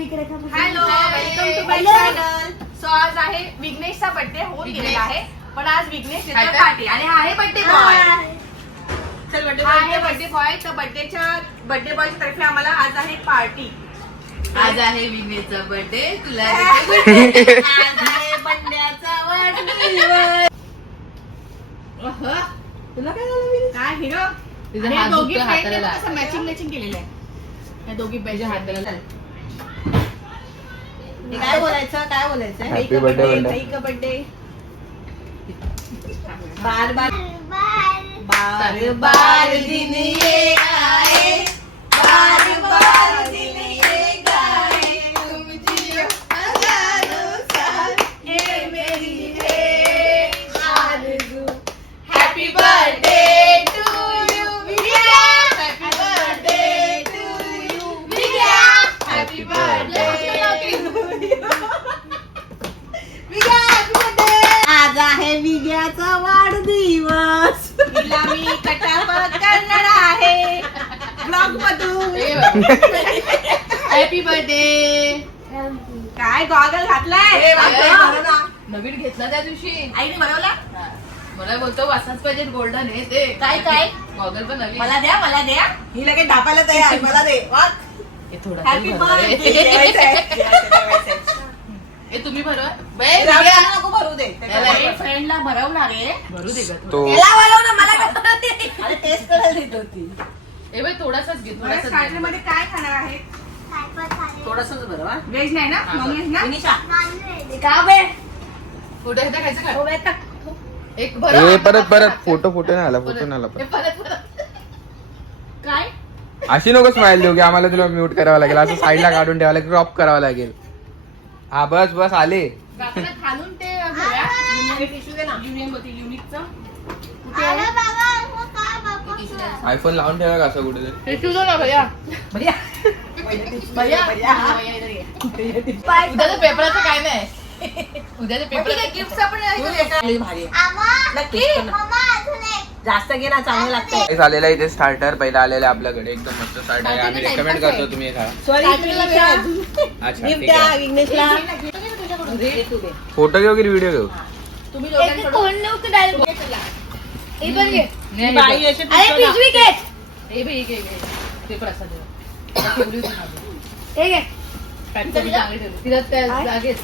Hello, welcome to my channel. So आज आहे विघ्नेशचा birthday होऊन गेलेला आहे, पण आज विघ्नेश येतो पार्टी आणि हा आहे बर्थडे बॉय. चल बर्थडे बॉय आहे बर्थडे बॉय. तर बर्थडे बॉय तर्फे आम्हाला आज आहे पार्टी. आज आहे विघ्नेशचा बर्थडे. तुला आज आहे बंड्याचा वाढदिवस. तुला काय झालं? काय हिरो? तुझा हात दोघी दुखतो, हाताला फ्रेंड लाग. असं मॅचिंग केलेलं आहे. या दोघी पाहिजे हाताला लाग. काय बोलायचं Happy birthday, बंड्या. एक बर्थडे बार बार बार बार दिन ये आए, बार बार दिन ये गाए, तुम जियो हजारों साल, ये मेरी है आरज़ू. Happy birthday to you Vidya, happy birthday to you Vidya, happy birthday to you. आज आहे विद्याचा वाढदिवस. तिला मी कटापट करणार आहे ब्लॉग मधून. Happy birthday. काय गॉगल घातलाय? नवीन घेतला त्या दिवशी आईने बनवला. मला बोलतो वासाच पाहिजे गोल्डन आहे ते. काय गॉगल पण नवीन. मला द्या. ही लगेच ढापायला तयार. मला दे. हे थोडं हॅपी बर्थडे. हे तुम्ही भरवा. नको भरू दे. त्याला एक फ्रेंडला भरवणार आहे. भरू दे का तो त्याला बोलव ना, मला काय अरे टेस्ट करायला देत होती. ए बाई थोडासाच घे. थोडासाच स्टार्टर घे. मध्ये काय खाणार आहे? थोडंसंच बरं व्हेज नाही ना, नॉन व्हेज ना? विनिशा का बे? कुठे आहे ते खायचं का? उभे तक. एक भरव. ए, परत फोटो नाही आला हे परत. काय? अशी नको स्माइल देऊ की आम्हाला तुला म्यूट करावं लागेल, असं साईडला काढून ठेवायला लागेल, क्रॉप करावं लागेल. हा बस आले. बापाला खालून ते घेऊया. टिश्यू दे ना. युनिकचं. कुठे आहे? आयफोन लावून ठेवा का असं कुठे टिश्यू दो ना भैया. भैया. भैया. भैया इधर ये. उद्याचं पेपराचं काय नाही. उद्याचं ठीक आहे, पेपर गिफ्टचं पण लई भारी आहे. नक्की. जास्त घे ना, चांगलं लागतं. झालेलं आहे ते स्टार्टर पहिला आलेलं आहे आपल्याकडे, एकदम मस्त स्टार्टर आहे. आम्ही रेकमेंड करतो, तुम्ही हे खा. अच्छा ठीक आहे. विघ्नेशला फोटो घेऊ की व्हिडिओ घेऊ? तुम्ही दोघांकडून बाई याचे ए बाई घे पेपर असा दे. ठेवली होती माझी. पॅक करून चांगली ठेवली. तिला त्या जागेत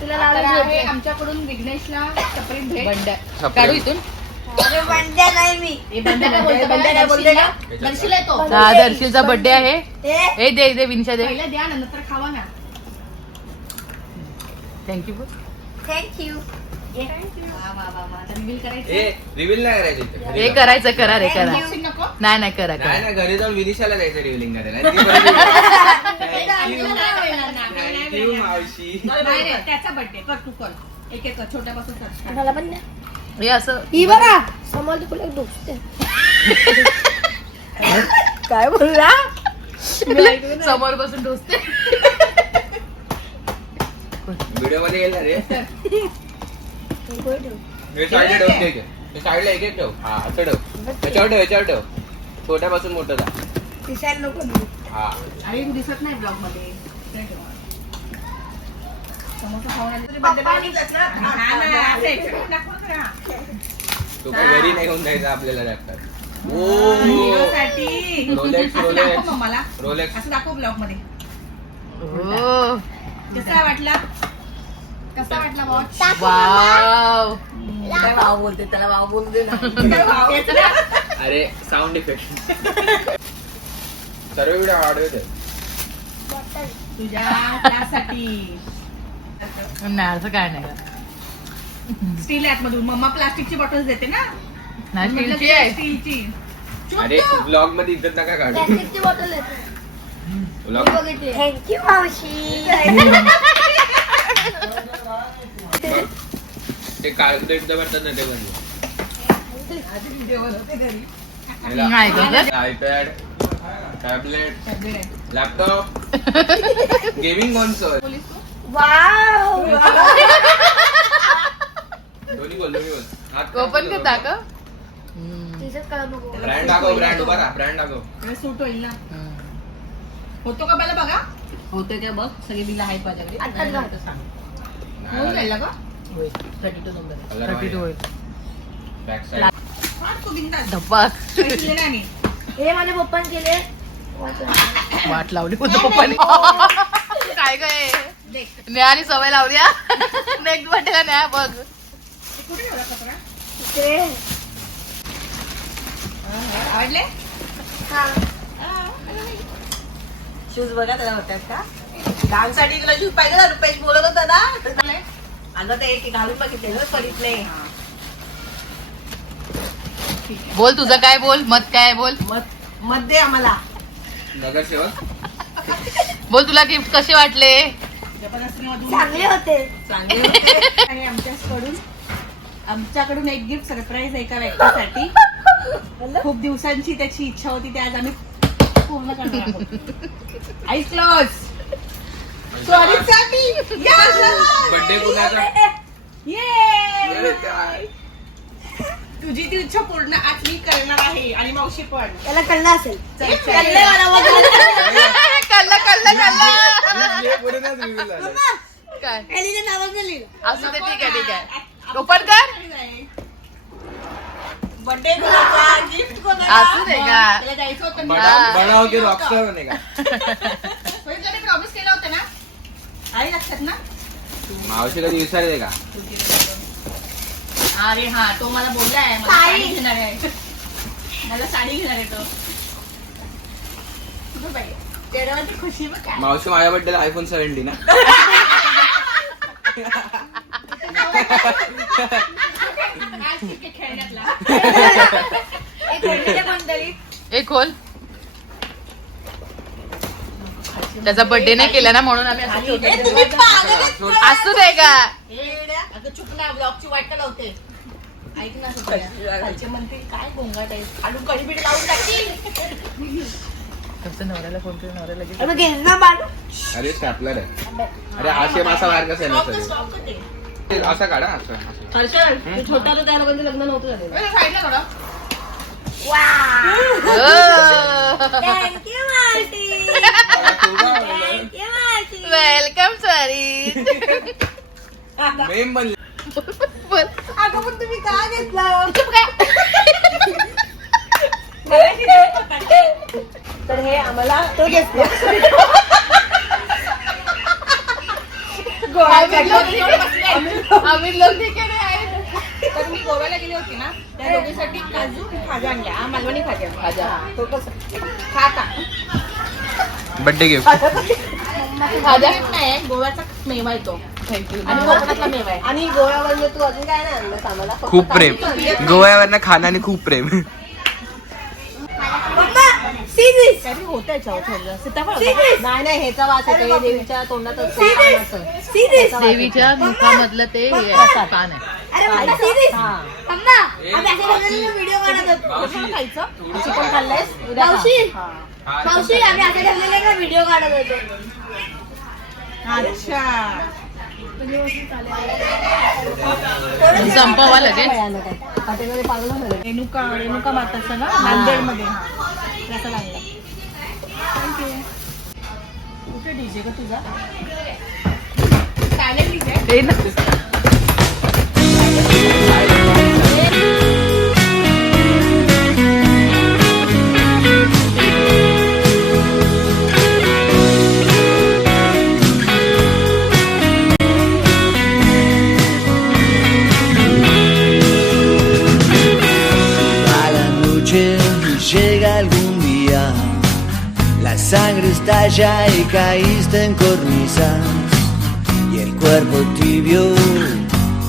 तर आहे आमच्याकडून विघ्नेशला सेपरेट भेट. बंड्या काढू इथून. हे बंड्या काय बोलतो? बंड्या काय बोलते का? दर्शील आहे तो. हा दर्शीलचा बर्थडे आहे. ए दे विनिशा दे. पहिला द्या ना, नंतर खावा ना. थँक्यू. वा. आता रिव्हील करायचं. रिव्हिल नाही करायचं इथे. हे करायचं करा रे करा. Unboxing नको. नाही करा नाही ना, घरी जाऊन विनिशाला द्यायचं रिव्हिलिंग करायला. थँक्यू मावशी. नाही रे, त्याचा बर्थडे कर, तू कर. एक कर, छोट्यापासून कर. हे असं काय बोलला? समोर बसून टोचते. व्हिडिओ मध्ये येईल ना रे. हे साईडला ठेव, ठीक आहे. हे साईडला एक ठेव. हा असं ठेव. याच्यावर ठेव. छोट्यापासून मोठं जा. हा अरे दिसत नाही ब्लॉग मध्ये. समोसा खाऊन आले तरी बर्थडे ना. हा ना, असं याच्याकडून दाखव करा. तो काही घरी नाही घेऊन जायचा आपल्याला जागतात. हिरोसाठी. रोलेक्स असं दाखव मम्माला. रोलेक्स. असं दाखव ब्लॉग मध्ये. हो कसा वाटला वॉच? वाव. काय भाव बोलते, त्याला भाव बोलू दे ना. अरे साऊंड इफेक्ट. सर्व व्हिडिओ आवडते. तुझ्या त्यासाठी नाही असं काय नाही. स्टील ऍप मधून मम्मा प्लास्टिकची बॉटल्स देते ना. नाही म्हटलं स्टीलची आहे. स्टीलची. अरे ब्लॉग मध्ये इज्जत नका काढू. ब्लॉग थँक्यू मावशी. ते कार्पेट बनतात ना, ते बनवू. नाही गं. IPad, tablet, laptop, gaming console. दोन्ही बोल. ओपन करता का? ब्रँड दाखव. उभा राहा. ब्रँड दाखव. सूट होईल ना. होतो का पहिला बघा. होते ते बघ सगळे बिल आहेत माझ्याकडे आत्ताच घाल. तर सांग. होऊन जाईल ना गं? होईल 32 नंबर 32 होईल. बॅक साईड हा, तू बिनधास्त. धप्पाक पैसे दिले नाही मी. हे माझ्या पप्पाने केले वाट लावली होती पप्पाने काय काय न्यानी सवय लावली नेक्स्ट बर्थडेला न्या बघ ते कुठे ठेवला कपडा? ते आवडले? शूज बघा त्याला होत्यात का डान्ससाठी तुला शूज पाहिजे ना रुपेश बोलत होता ना अगं ते एक घालून बघितले ना पडितले बोल तुझं काय बोल मत काय बोल मत दे आम्हाला नगरसेवक बोल तुला गिफ्ट कसे वाटले जबरदस्तीमधून चांगले होते चांगले होते. आणि आमच्याकडून एक गिफ्ट सरप्राईज एका व्यक्तीसाठी खूप दिवसांची त्याची इच्छा होती ते आज आम्ही पूर्ण करणार आहोत. आई क्लोज सॉरीसाठी बर्थडे कुणाचा तुझी ती इच्छा पूर्ण आज मी करणार आहे आणि मावशी पण त्याला कळलं असेल चल, चल. कळलंय मला वगैरे. कल्ला कल्ला कल्ला काय एलीने नावाचं लिहिलं. असू दे ठीक आहे ओपन कर बर्थडे कोणाचा गिफ्ट कोणाचा असू दे का त्याला जायचं होतं मी. बडा होके रॉकस्टार बनेगा प्रॉमिस केलं होतं ना आई लक्षात ना मावशी कधी विसरले का अरे हा तो मला बोललाय मला साडी. साडी घेणार आहे मला साडी घेणार आहे तो कुठं पाहिजे तेवढ्यावरती खुशी बघ काय मावशी माझ्या बर्थडेला आयफोन 17 ना आज ठीक आहे खेळण्यातला एक खोलीचे कोणतरी एक खोल त्याचा बर्थडे नाही केला ना म्हणून आम्ही असं छोटं- ए, तुम्ही पागल आहेत का? असू दे का अगं चुक ना ब्लॉगची वाट का लावते ऐक ना सुप्रिया. खालचे म्हणतील काय गोंगाट आहे खालून कडी बिडी लावून टाकतील तुमच्या नवऱ्याला फोन करून नवऱ्याला लगेच अरे घेऊन ना बाळू. अरे स्टॅपलर आहे अरे हाशे मासा बाहेर कसं आहे Stop ना कर, stop कर ते. सगळं असा काढा असं हर्षल तू छोटा होता त्या लोकांचं लग्न नव्हतं झालेलं बरं, साईडला थोडं. Thank you, Marty. Thank you, Marty. Welcome sorry ma'am बनले अगं पण तुम्ही का घेतलं तर हे आम्हाला तो घेतला. आम्ही लोक ठीक आहे तर मी गोव्याला गेली होती ना त्या दोघीसाठी काजू खाजा आणल्या हा, मालवणी खाजा खाजा. तो कसं खाता बर्थडे गिफ्ट खाजा नाही गोव्याचा मेवा आहे तो थँक्यू आणि कोकणातला मेवा आहे आणि गोव्यावरनं तू अजून काय नाही आणलंस आम्हाला फक्त खूप प्रेम काजू. गोव्यावरनं खाण्याने खूप प्रेम पप्पा, see this. काहीतरी होतं याच्यावर थोडं सीताफळ See this. नाही नाही ह्याचा वास येतो हे देवीच्या तोंडातच See this. पानाचं. See this. देवीच्या मुखामधलं ते हे आहे, पान आहे अरे पप्पा, see this. हा. पप्पा, आम्ही अशा ठेवलेले व्हिडिओ काढत होतो. कशाला खायचं चिकन खाल्लंयस उद्या खा. मावशी हा. मावशी आम्ही अशा ठेवलेले का व्हिडिओ काढत होतो. अच्छा संपवा लगेच भयानक आहे. हॉटेलमध्ये पागल झालं. रेणुका माताचं ना नांदेडमध्ये त्याचा लागला थँक्यू कुठे डीजे का तुझा चालेल डीजे ते ना A la noche llega algún día, la sangre estalla y caíste en cornisas, y el cuerpo tibio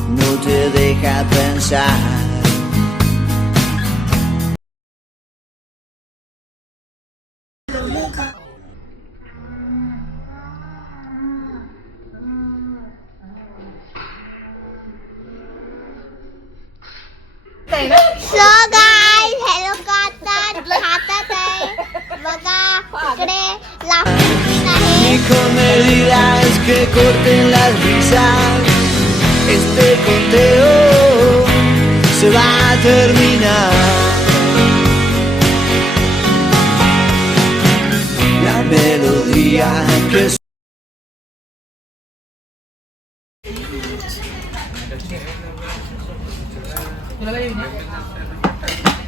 no te deja pensar. So guys hello खातात आहे बघा इकडे लाफ्टिंग आहे Hijo, me dirás que corten las risas, este conteo se va a terminar. La melodía que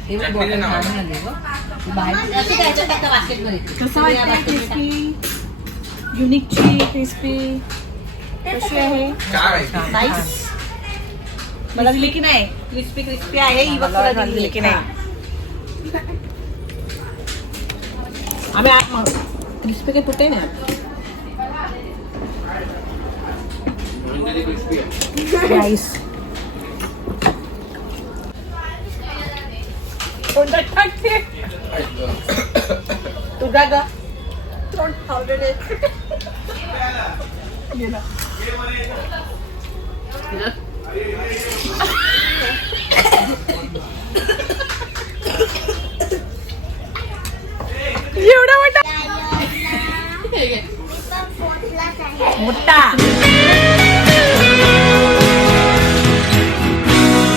हे बघ, चटणी bottle नाव छान झाली गं. ती बाहेर असं काय याच्यात टाका बास्केटमध्ये. कसं या वाटतंय बास्केटमध्ये क्रिस्पी युनिकची क्रिस्पी कशी आहे काय टाक. नाईस. मला दिली की नाही क्रिस्पी क्रिस्पी आहे ही बघ तुला दिली की नाही आम्ही क्रिस्पी काही कुठे नाही क्रिस्पी आहे नाईस कोणता टाकते तुझा ग तोंड आवडले. एवढा मोठा मोठा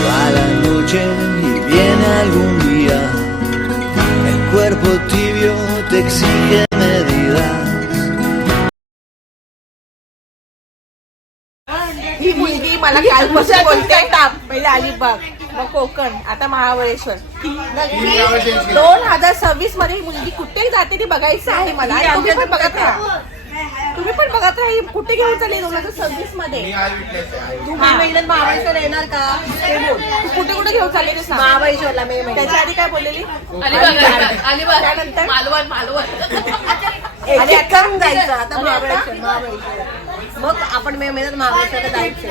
Va la noche y viene algún día, el cuerpo tibio te exige medidas. ही मुलगी मला कालपासून बोलते पहिले अलिबाग मग कोकण आता महाबळेश्वर 2026 मध्ये ही मुलगी कुठे जाते ती बघायचं आहे मला आणि तुम्ही पण बघत राहा तुम्ही पण बघत राहा ही कुठे घेऊन चालली 2026 मध्ये तू मे महिन्यात महाबळेश्वर येणार का ते बोल. तू कुठे कुठे घेऊन चालली ते सांग महाबळेश्वरला मे महिन्यात त्याच्या आधी काय बोललेली अलिबाग त्यानंतर? मालवण आणि आता जायचं आता महाबळेश्वर मग आपण मे महिन्यात महाबळेश्वरला जायचं.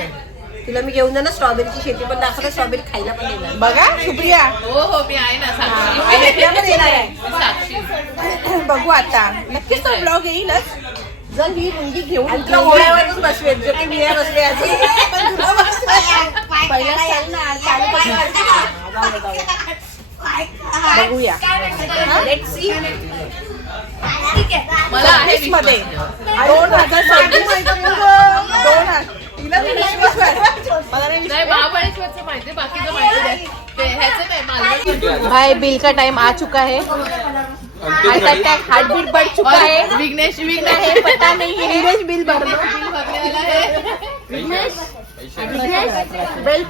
तुला मी घेऊन जाणार स्ट्रॉबेरीची शेती पण दाखवणार स्ट्रॉबेरी खायला पण येणार बघा सुप्रिया हो मी आहे ना आणि साक्षी एकट्या पण येणार आहे. मी साक्षी बघू आता नक्कीच तो ब्लॉग येईलच जर ही मुलगी घेऊन आणि तुला ओळ्यावरच बसवेल जर ती मी बसले असेल. पहिला चाल ना चालू कर. बघूया Let's see. मला आहे 26 मध्ये 2026 तिला मी विश्वास आहे. मला नाही नाही महाबळेश्वरचं माहिती बाकीचं माहिती नाही ते ह्याचं नाही मालवण भाई बिल का टाइम आ चुका है हार्ट अटैक हार्ट बीट बढ़ चुका है विघ्नेश है पता नहीं है विघ्नेश बिल भर लो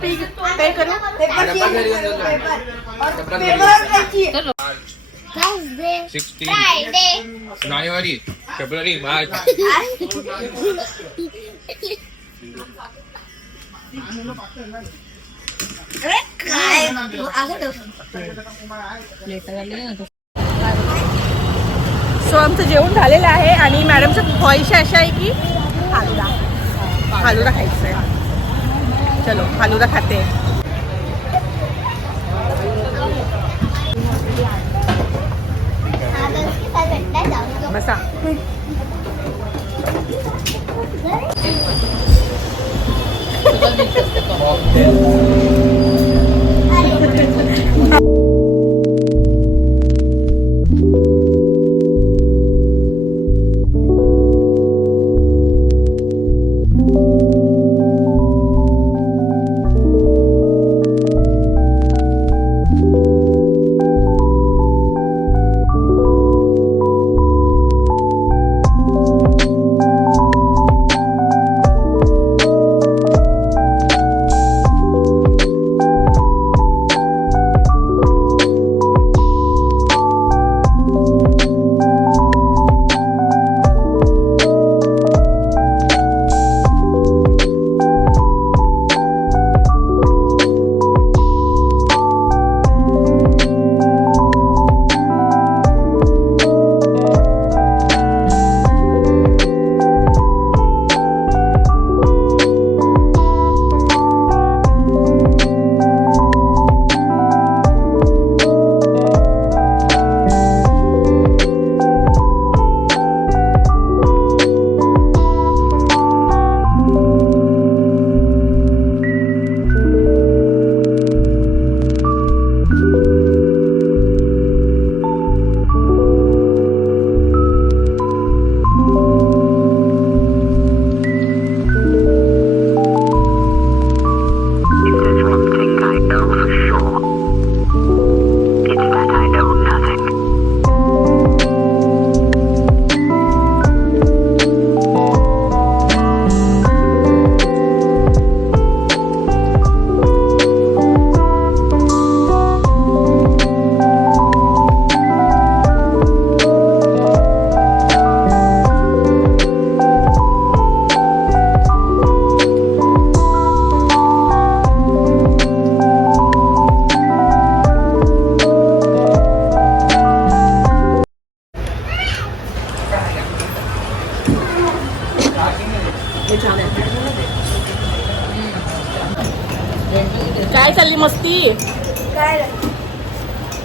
बिल पे करो जानेवारी फेब्रुवारी मार्च सो आमचं जेवण झालेलं आहे आणि मॅडमचं ख्वाहिश अशा आहे की फालुदा खायचं आहे चलो फालुदा खाते बसा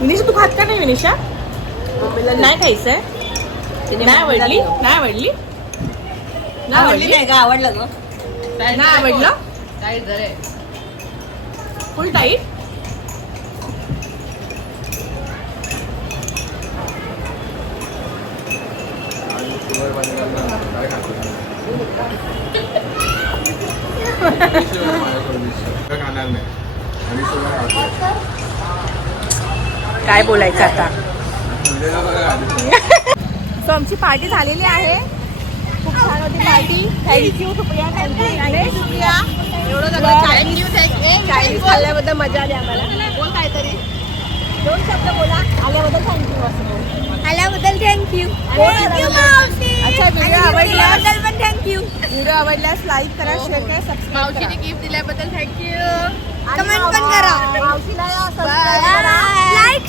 विनिशा तू खात का नाही विनिशा? नाही खायचंय? नाही आवडली? नाही आवडली? नाही आवडली नाही का? आवडलं ग. नाही आवडलं? टाईट जरे फुल टाईट? काय बोलायचं आता. सो आमची पार्टी झालेली आहे. खूप छान होती party. Thank you Supriya. Thank you Supriya. एवढं सगळं चायनीज खाल्ल्याबद्दल मजा आली आम्हाला. बोल काहीतरी 2 शब्द बोला. आल्याबद्दल थँक्यू असं बोल. आल्याबद्दल थँक्यू. अच्छा व्हिडिओ आवडल्यास पण थँक्यू. व्हिडिओ आवडल्यास लाईक करा, शेअर करा, सबस्क्राईब करा. गिफ्ट दिल्याबद्दल थँक्यू. कमेंट पण करा. मावशीला subscribe करा. लाईक